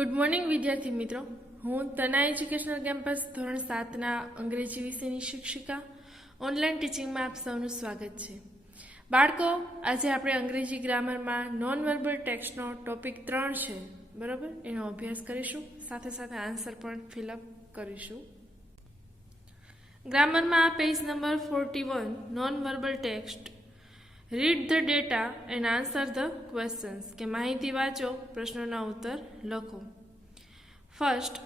Good morning વિદ્યાર્થી મિત્રો, હું તના એજ્યુકેશનલ કેમ્પસ ધોરણ 7ના અંગ્રેજી વિષયની શિક્ષિકા ઓનલાઈન ટીચિંગમાં આપ સૌનું સ્વાગત છે. બાળકો, આજે આપણે અંગ્રેજી ગ્રામરમાં નોન વર્બલ ટેક્સ્ટનો ટોપિક 3 છે, બરાબર? એનો અભ્યાસ કરીશું, સાથે સાથે આન્સર પણ ફિલઅપ કરીશું. ગ્રામરમાં આ page number 41 non verbal text. Read the data and answer the questions, કે માહિતી વાંચો, પ્રશ્નોના ઉત્તર લખો. ફર્સ્ટ,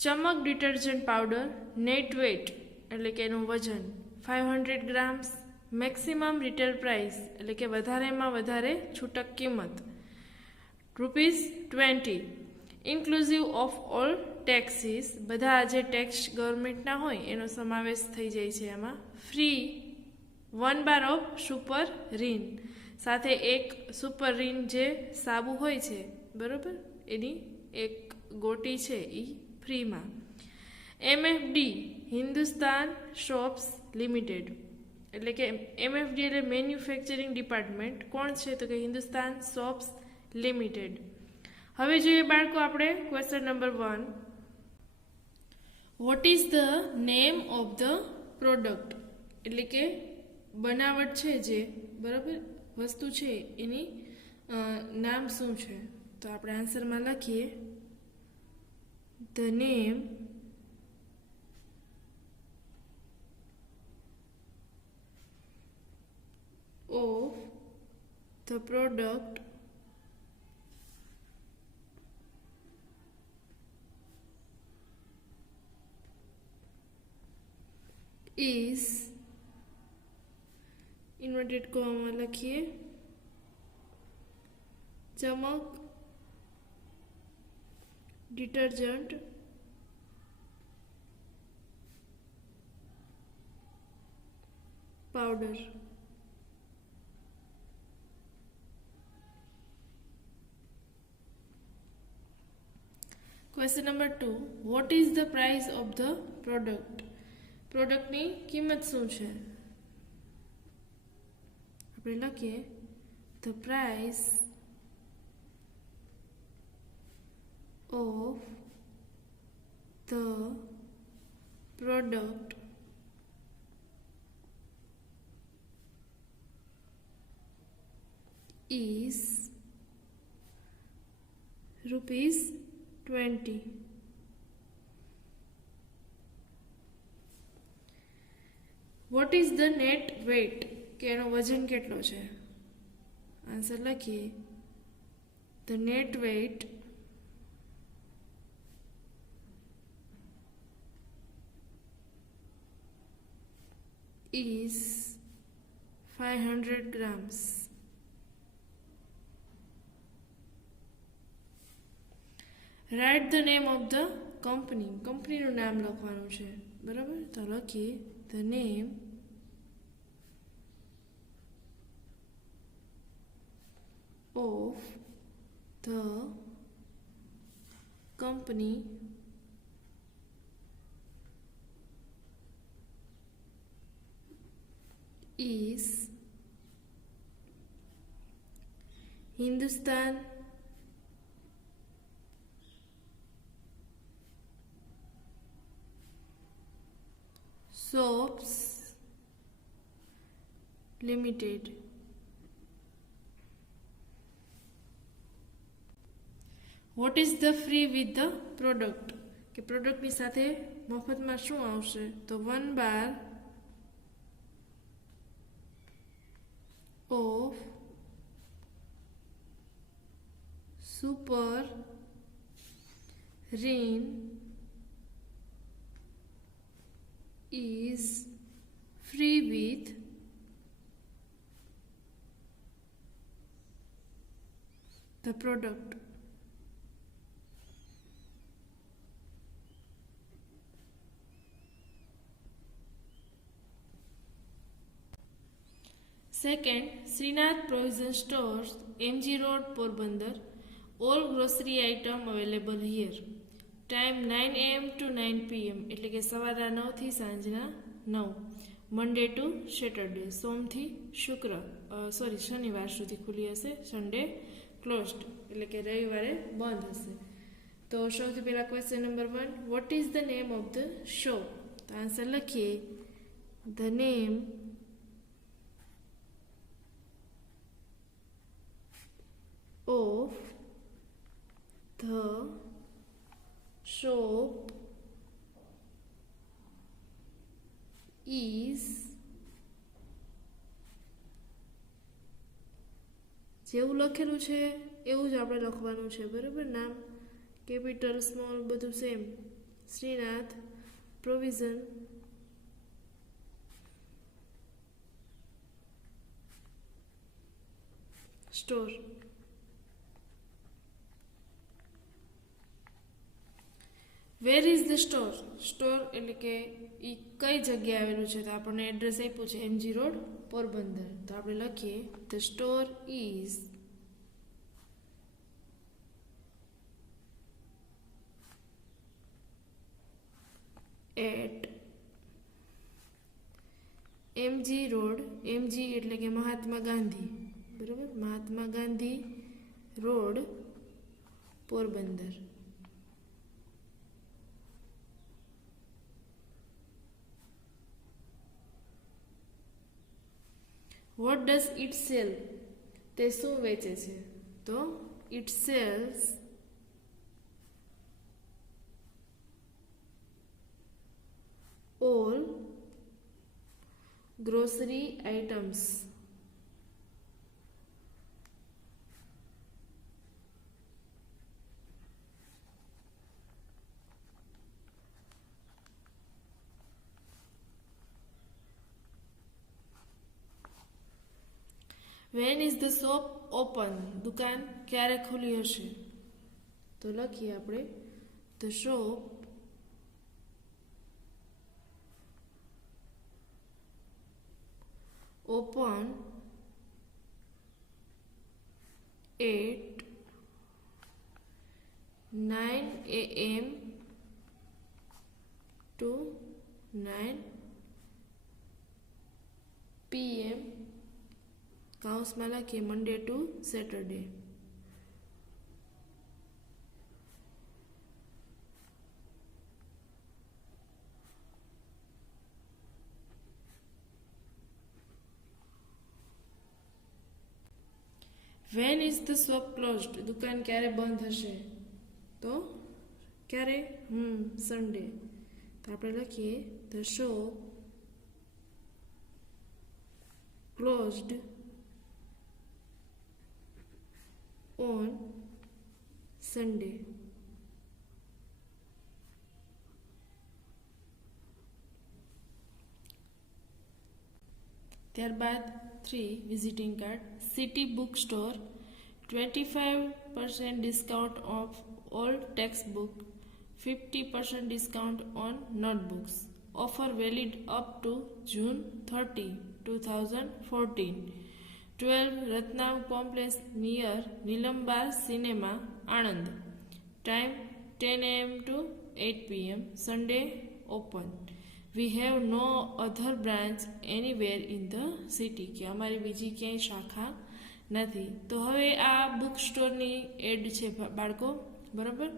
ચમક ડિટર્જન્ટ પાવડર નેટ વેઇટ એટલે કે એનું વજન 500 ગ્રામ્સ. મેક્સિમમ રિટેલ પ્રાઇસ એટલે કે વધારેમાં વધારે છૂટક કિંમત ₹20, ઇન્ક્લુઝિવ ઓફ ઓલ ટેક્સીસ, બધા જે ટેક્સ ગવર્મેન્ટના હોય એનો સમાવેશ થઈ જાય છે એમાં. ફ્રી 1 બાર ઓફ સુપર રીન, સાથે એક સુપર રીન જે સાબુ હોય છે, બરાબર, એની એક ગોટી છે એ ફ્રીમાં. MFD હિન્દુસ્તાન શોપ્સ લિમિટેડ એટલે કે MFD એટલે મેન્યુફેક્ચરિંગ ડિપાર્ટમેન્ટ. કોણ છે? તો કે હિન્દુસ્તાન શોપ્સ લિમિટેડ. હવે જોઈએ બાળકો આપણે question number 1. What is the name of the product એટલે કે બનાવટ છે જે, બરાબર, વસ્તુ છે એની નામ શું છે? તો આપણે આન્સરમાં લખીએ the name of the product is inverted કોમામાં લખીએ Chamak detergent powder. Question number 2. What is the price of the product? પ્રોડક્ટની કિંમત શું છે? આપણે લખીએ the price of the product is ₹20. What is the net weight કે એનો વજન કેટલો છે? આન્સર લખીએ the net weight is 500 grams. Write the name of the company, કંપનીનું નામ લખવાનું છે, બરાબર? તો લખીએ the name of the company is Hindustan Soaps Limited. What is the free with the product કે પ્રોડક્ટની સાથે મફતમાં શું આવશે? તો 1 bar of super Rin is free with the product. Second, Srinath Provision Stores, MG Road, Porbandar. All grocery item available here. Time 9 AM to 9 PM એટલે કે સવારના 9 થી સાંજના 9. મંડે ટુ સેટરડે, સોમથી શનિવાર સુધી ખુલ્લી હશે. સન્ડે ક્લોઝડ એટલે કે રવિવારે બંધ હશે. તો સૌથી પહેલા question number 1, what is the name of the shop? તો આન્સર લખીએ, the name of the shop is, જેવું લખેલું છે એવું જ આપણે લખવાનું છે, બરાબર? નામ કેપિટલ સ્મોલ બધું same. Shrinath provision store. Where is the store? Store એટલે કે એ કઈ જગ્યાએ આવેલું છે, તો આપણને એડ્રેસ આપ્યું છે MG રોડ પોરબંદર. તો આપણે લખીએ, the store is at MG road. MG એટલે કે મહાત્મા ગાંધી, બરાબર? Mahatma Gandhi road Porbandar. What does it sell? તે શું વેચે છે? તો it sells all grocery items. When is the shop open? દુકાન ક્યારે ખુલી હશે? તો લખીએ આપણે, the shop open at 9 AM to 9 PM, કાઉન્સમાં લખીએ Monday to Saturday. When is the shop closed? દુકાન ક્યારે બંધ હશે? તો ક્યારે? સન્ડે. તો આપણે લખીએ, the shop closed on Sunday. ત્યારબાદ 3, visiting card. City book store, 25% discount off all text book, 50% discount on notebooks. Offer valid up to June 30, 2014. 12, Ratnam complex near Neelambar cinema, Anand. Time 10 AM to 8 PM. Sunday open. We have no other branch anywhere in the city, કે અમારી બીજી ક્યાંય શાખા નથી. તો હવે આ બુક સ્ટોરની એડ છે બાળકો, બરાબર?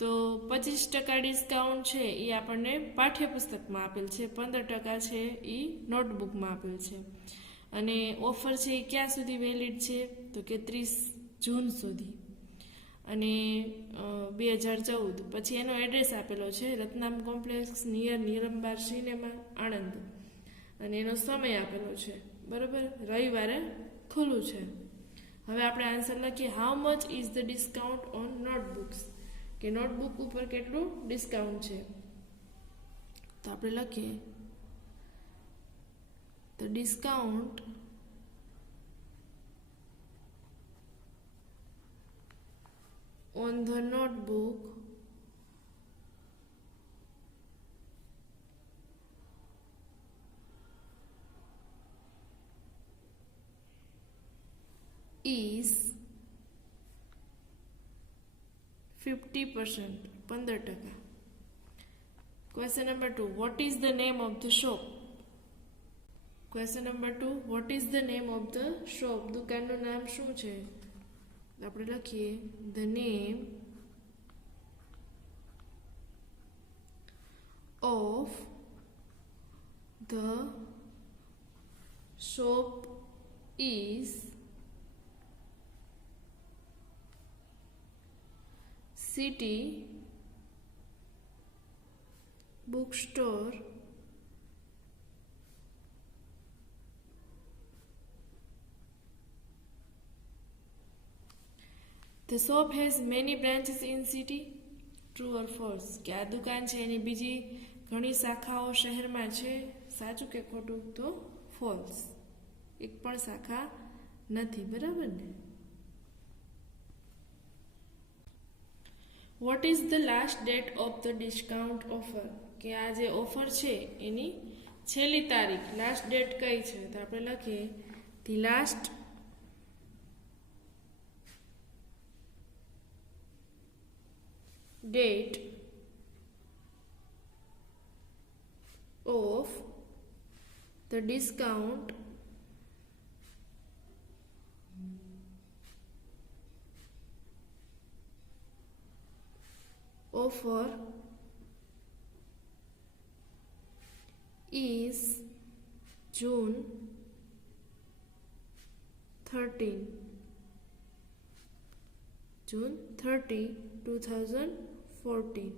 તો 25% ડિસ્કાઉન્ટ છે એ આપણને પાઠ્યપુસ્તકમાં આપેલ છે, 15% છે એ નોટબુકમાં આપેલ છે. અને ઓફર છે એ ક્યાં સુધી વેલિડ છે? તો કે 30 જૂન સુધી. અને 2014. પછી એનો એડ્રેસ આપેલો છે, રત્નામ complex near Neelambar cinema, Anand. અને એનો સમય આપેલો છે, બરાબર? રવિવારે ખુલ્લું છે. હવે આપણે આન્સર લખીએ, how much is the discount on notebooks? કે નોટબુક ઉપર કેટલું ડિસ્કાઉન્ટ છે? તો આપણે લખીએ, the discount on the notebook is 50%, 15%. Question number 2, what is the name of the shop? Question number 2, what is the name of the shop? દુકાનનું નામ શું છે? આપણે લખીએ, the name of the shop is City Bookstore. The shop has many branches in city. True or false? કે આ દુકાન છે એની બીજી ઘણી શાખાઓ શહેરમાં છે. સાચું કે ખોટું? તો ફોલ્સ. એક પણ શાખા નથી. બરાબર ને? What is the last date of the discount offer? કે આ જે ઓફર છે એની છેલ્લી તારીખ, લાસ્ટ ડેટ કઈ છે? તો આપણે લખીએ the last date of the discount offer is June 30, 2014.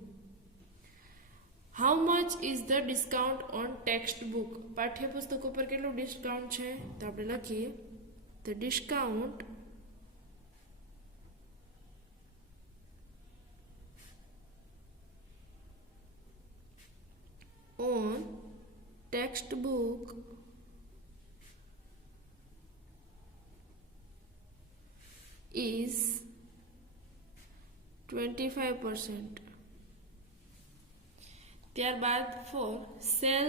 How much is the discount on textbook? પાઠ્યપુસ્તકો પર કેટલું ડિસ્કાઉન્ટ છે? તો આપણે લખીએ the discount on textbook is 25%. ત્યારબાદ for sale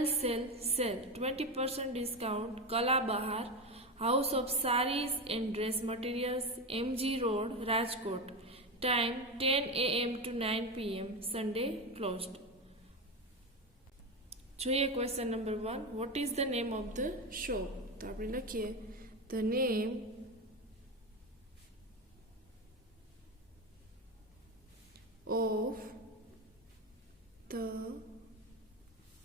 20% discount Kala Bahar, house of saris and dress materials, MG road, Rajkot. Time 10 AM to 9 PM, Sunday closed. જોઈએ question number 1. What is the name of the shop? તો આપણે લખીએ the name of the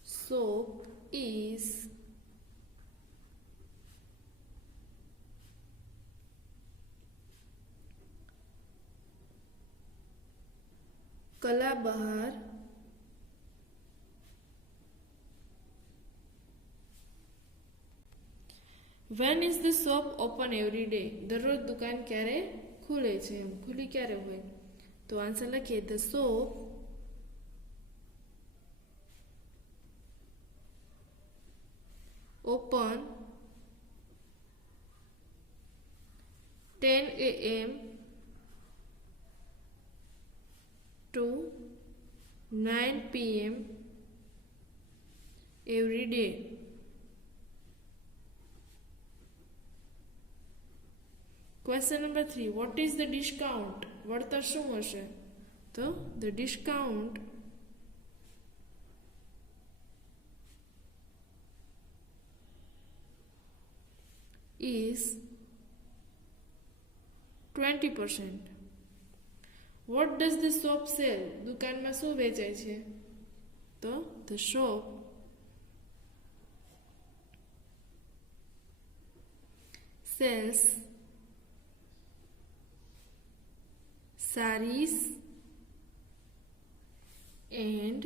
shop is Kala Bahar When is the shop open every day? દરરોજ દુકાન ક્યારે ખુલે છે? ખુલી ક્યારે હોય? તો આન્સર લખીએ the shop open 10 AM to 9 PM every day. Question number 3. What is the discount? વળતર શું હશે? તો the discount is 20%. What does the shop sell? દુકાનમાં શું વેચાય છે? તો the shop sells sarees and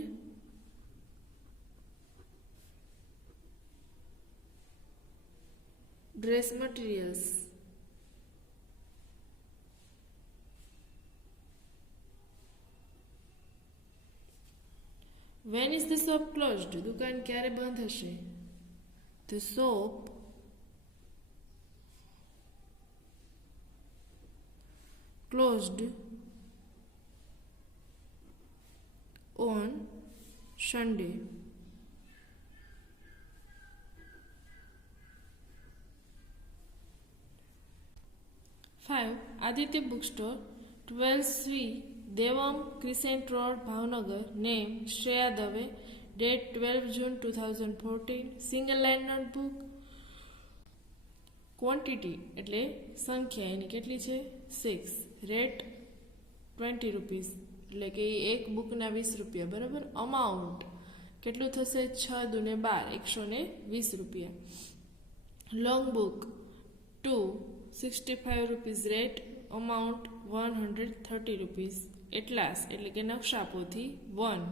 dress materials. When is the shop closed? દુકાન ક્યારે બંધ હશે? The shop closed on Sunday. Aditya Bookstore, 12C Devam Crescent Road, Bhavnagar. Name Shreya Dave. Date 12 June 2014. Single line notebook. Quantity એટલે સંખ્યા એની કેટલી છે? 6. Rate 20 rupees એટલે કે એક બુકના 20 રૂપિયા. બરાબર. Amount કેટલું થશે? 6 દુને 12, 120 રૂપિયા. Long book 2, 65 rupees rate, amount 130 rupees. Atlas એટલે કે નકશાપોથી 1,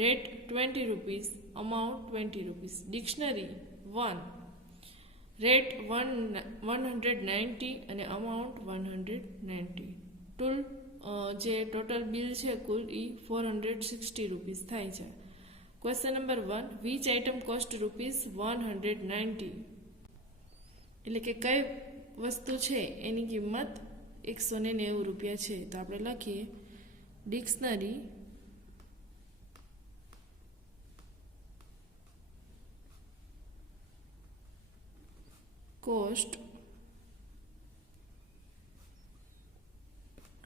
રેટ 20 રૂપીઝ, અમાઉન્ટ 20 રૂપીઝ. ડિક્શનરી 1, રેટ 190 અને અમાઉન્ટ 190. ટૂલ જે ટોટલ બિલ છે કુલ એ 460 રૂપીઝ થાય છે. Question number 1, which item cost rupees 190? એટલે કે કઈ વસ્તુ છે એની કિંમત 190 રૂપિયા છે. તો આપણે લખીએ dictionary cost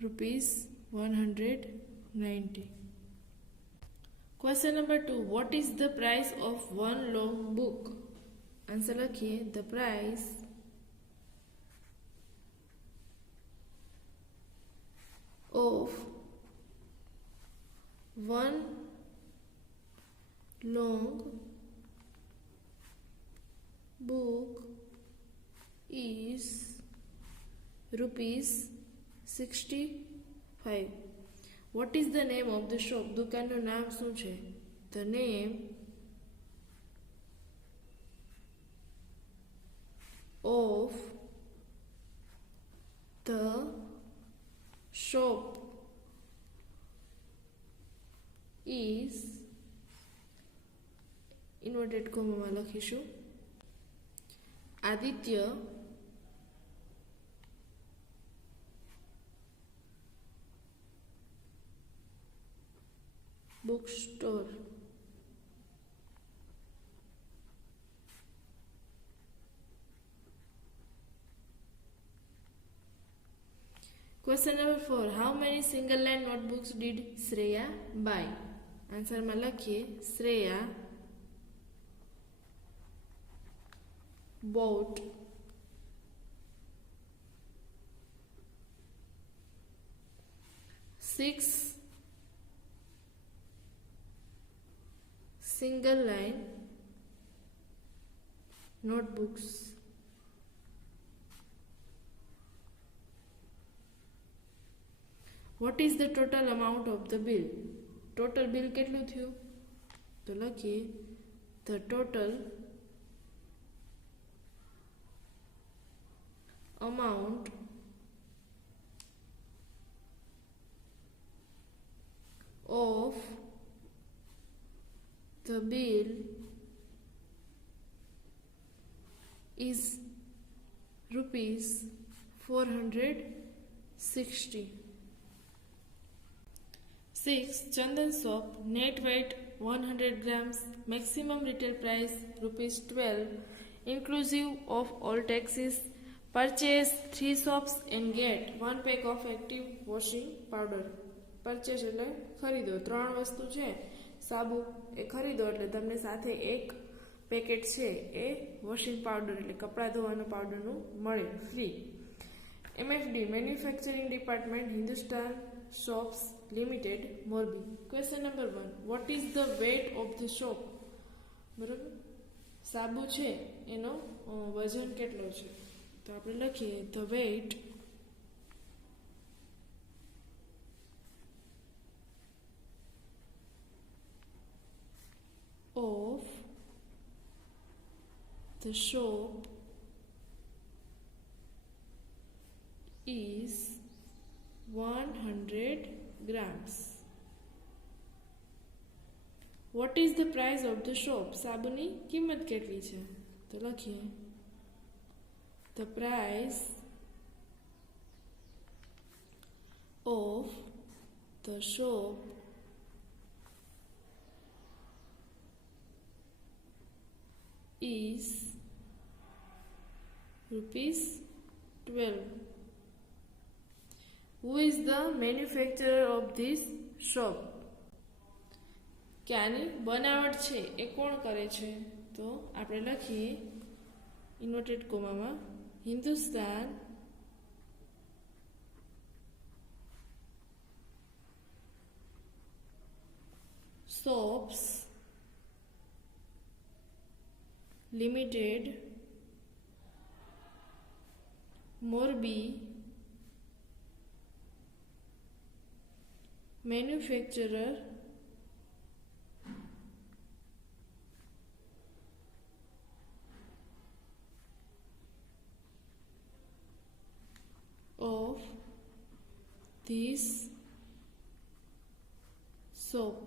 rupees 190. Question number 2, what is the price of one long book? Answer લખીએ the price of one long book is rupees 65. What is the name of the shop? દુકાનનું નામ શું છે? The name of the shop is inverted comma માં લખીશું Aditya book store. Question number 4, how many single line notebooks did Shreya buy? Answer માં લખીએ Shreya bought 6 single line notebooks. What is the total amount of the bill? Total bill કેટલું થયું? તો લખીએ the total amount of the bill is rupees 460. 6. Chandan shop, net weight 100 grams, maximum retail price rupees 12, inclusive of all taxes. Purchase 3 soaps and get 1 pack of active washing powder. Purchase એટલે ખરીદો, 3 વસ્તુ છે સાબુ એ ખરીદો એટલે તમને સાથે એક પેકેટ છે એ વોશિંગ પાવડર એટલે કપડાં ધોવાના પાવડરનું મળે free. MFD manufacturing department Hindustan shops limited Morbi. Question number 1, what is the weight of the shop? બરાબર, સાબુ છે એનો વજન કેટલો છે? તો આપણે લખીએ the wait of the shop is 100 grams. What is the price of the shop? સાબુની કિંમત કેટલી છે? તો લખીએ the price of the shop is rupees 12. Who is the manufacturer of this shop? ક્યાંની બનાવટ છે એ કોણ કરે છે? તો આપણે લખીએ ઇન્વર્ટેડ કોમામાં Hindustan soaps Limited, Morbi manufacturer of this soap.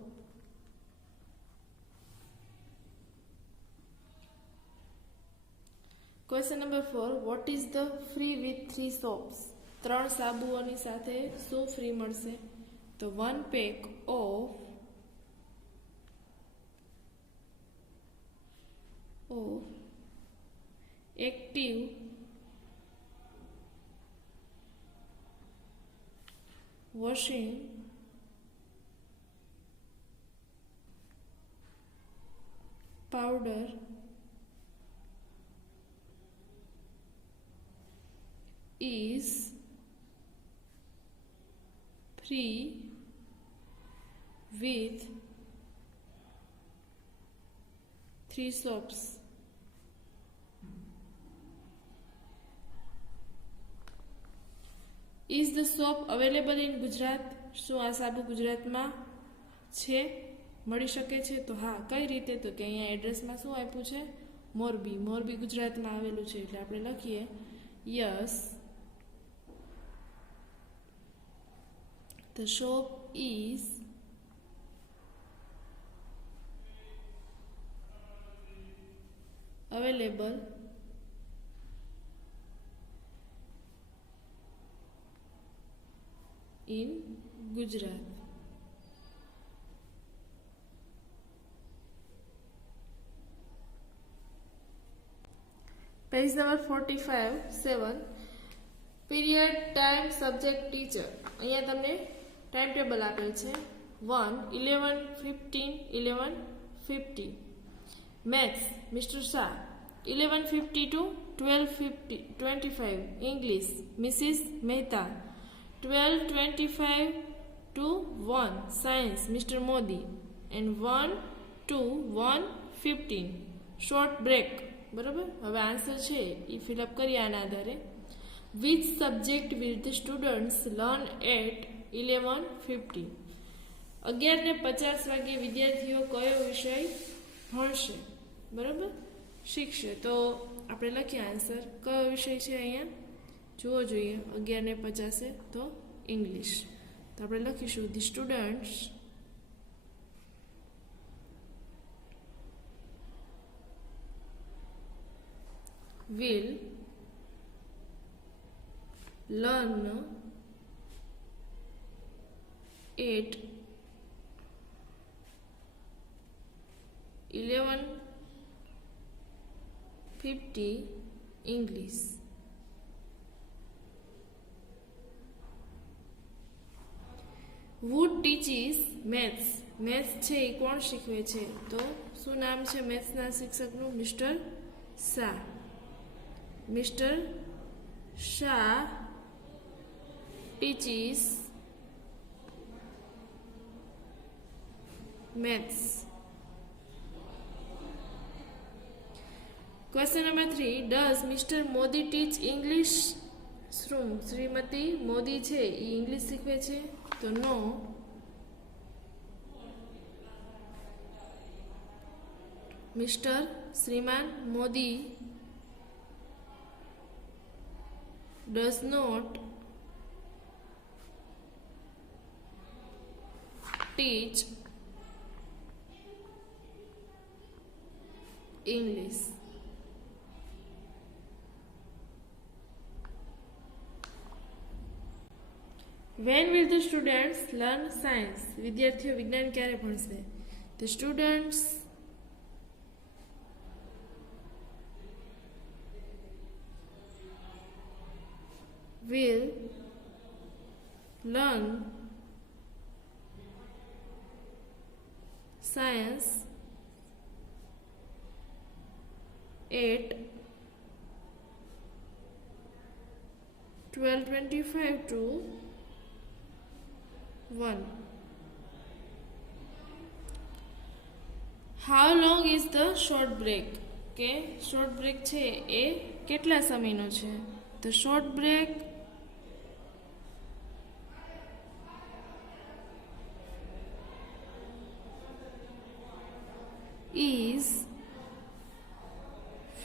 Question number 4. What is the free with 3 soaps? 3 સાબુઓની સાથે શું ફ્રી મળશે? તો 1 pack of active washing powder is free with 3 soaps. Is the soap available in Gujarat? શું આ સાબુ ગુજરાતમાં છે, મળી શકે છે? તો હા, કઈ રીતે? તો કે અહીંયા એડ્રેસમાં શું આપ્યું છે? મોરબી. મોરબી ગુજરાતમાં આવેલું છે, એટલે આપણે લખીએ yes, the shop is available in Gujarat. Page number 45, 7. Period, time, subject, teacher. અહીંયા તમને ટાઈમ ટેબલ આપેલ છે. 1, 11, 15, 11, 50. Maths, Mr. Shah. 11:50 to 12:50, 25. English, Mrs. Mehta. 12:25 to 1. Science, Mr. Modi. And 1 to 1:15. Short break. બરાબર. હવે આન્સર છે એ ફિલઅપ કરી આના આધારે. Which subject will the students learn at 11:50? 11:50 વાગે વિદ્યાર્થીઓ કયો વિષય ભણશે? બરાબર, શીખશે. તો આપણે લખીએ આન્સર. કયો વિષય છે અહીંયા જુઓ જોઈએ. 11:50 તો ઇંગ્લિશ. તો આપણે લખીશું the students will learn at 11:50 English. Who teaches maths? Maths છે એ કોણ શીખવે છે? તો શું નામ છે મેથ્સના શિક્ષકનું? Mister Shah. Mister Shah teaches maths. Question number 3. Does Mr. Modi teach English? Shrimati Modi છે એ ઇંગ્લિશ શીખવે છે? તો no. Mister Shriman Modi does not teach English. When will the students learn science? વિદ્યાર્થીઓ વિજ્ઞાન ક્યારે ભણશે? The students will learn science at 12:25 to 1. How long is the short break? કે શોર્ટ બ્રેક છે એ કેટલા સમયનો છે? તો short break is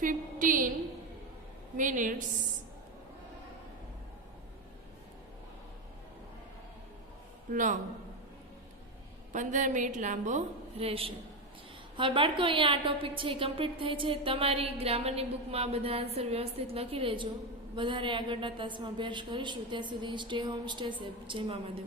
15 minutes long. 15 minute લાંબો રહેશે. હવે બાળકો અહીંયા આ ટોપિક છે એ કમ્પ્લીટ થાય છે. તમારી ગ્રામરની બુકમાં બધા આન્સર વ્યવસ્થિત લખી લેજો. વધારે આગળના તાસમાં અભ્યાસ કરીશું. ત્યાં સુધી સ્ટે હોમ સ્ટે સેફ. જય મા મહાદેવ.